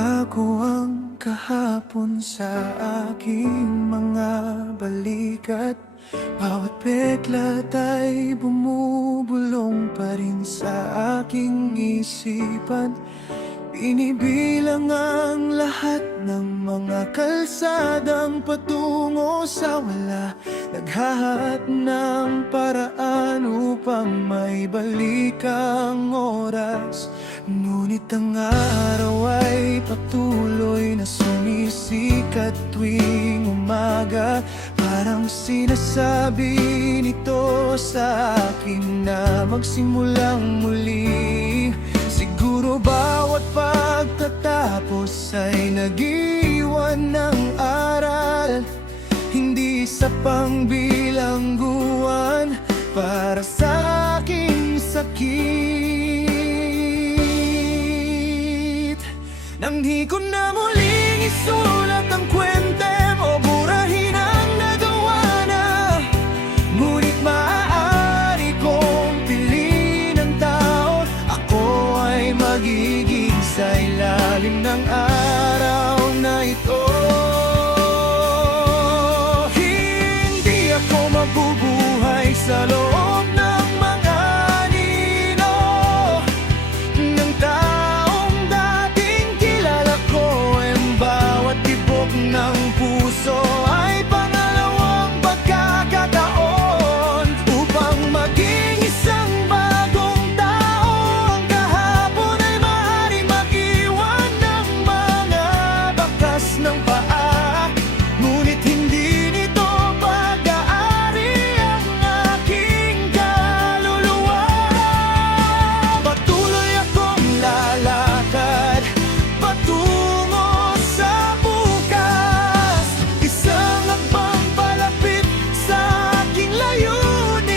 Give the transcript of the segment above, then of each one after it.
Nagbago ang kahapon sa aking mga balikat. Bawat peklat ay bumubulong pa rin sa aking isipan. Binibilang ang lahat ng mga kalsadang patungo sa wala. Naghahat ng paraan upang may balik ang oras. Ngunit ang araw ay patuloy na sumisikat tuwing umaga. Parang sinasabi nito sa akin na magsimulang muli. Siguro bawat pagtatapos ay nag-iwan ng aral. Hindi sa pangbilangguan para sa aking sakit. Nang di ko na muling isulat ang kwenteng o burahin ang nagawa na. Ngunit maaari kong piliin ang tao. Ako ay magiging sa ilalim ng araw na ito. Hindi ako mabubuhay sa loob ng mga anino ng taong dating kilala ko. Ang bawat tibok ng puso ay pangalawang pagkakataon upang maging isang bagong tao. Ang kahapon ay maaaring mag-iwan ng mga bakas ng paa, ngunit hindi nito pag-aari ang aking kaluluwa. Patuloy akong lalakad patungo sa bukas, isang hakbang palapit sa aking layunin.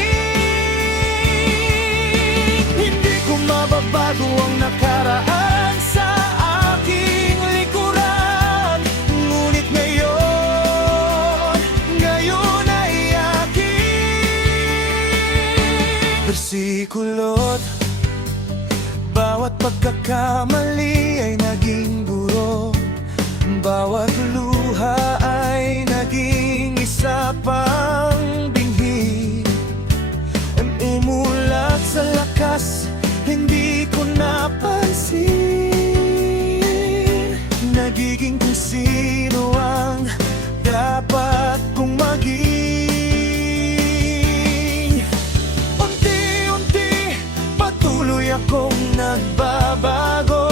Hindi ko mababago ang nakaraan sa aking likuran, ngunit ngayon ay aking bersikulo't bawat pagkakamali ay naging guro. Bawat luha ay naging isa pang binhi. Umulat sa lakas, hindi ko napansin. Nagiging kung sino ang dapat kong maging. Unti-unti, patuloy akong nagbabago.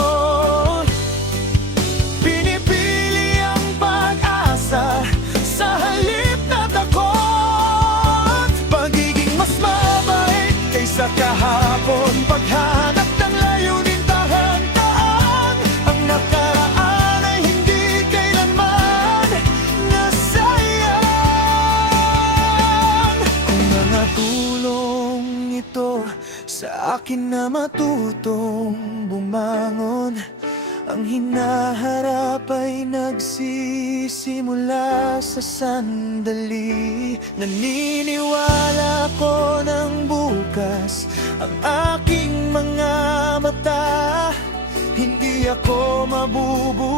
Pinipili ang pag-asa sa halip na takot. Pagiging mas mabait kaysa kahapon. Paghanap ng layunin, tahan-tahan. Ang nakaraan ay hindi kailanman nasayang. Ang mga tulong ito sa akin na matutong bumangon. Ang hinaharap ay nagsisimula sa sandali. Naniniwala ko ng bukas ang aking mga mata. Hindi ako mabubuhay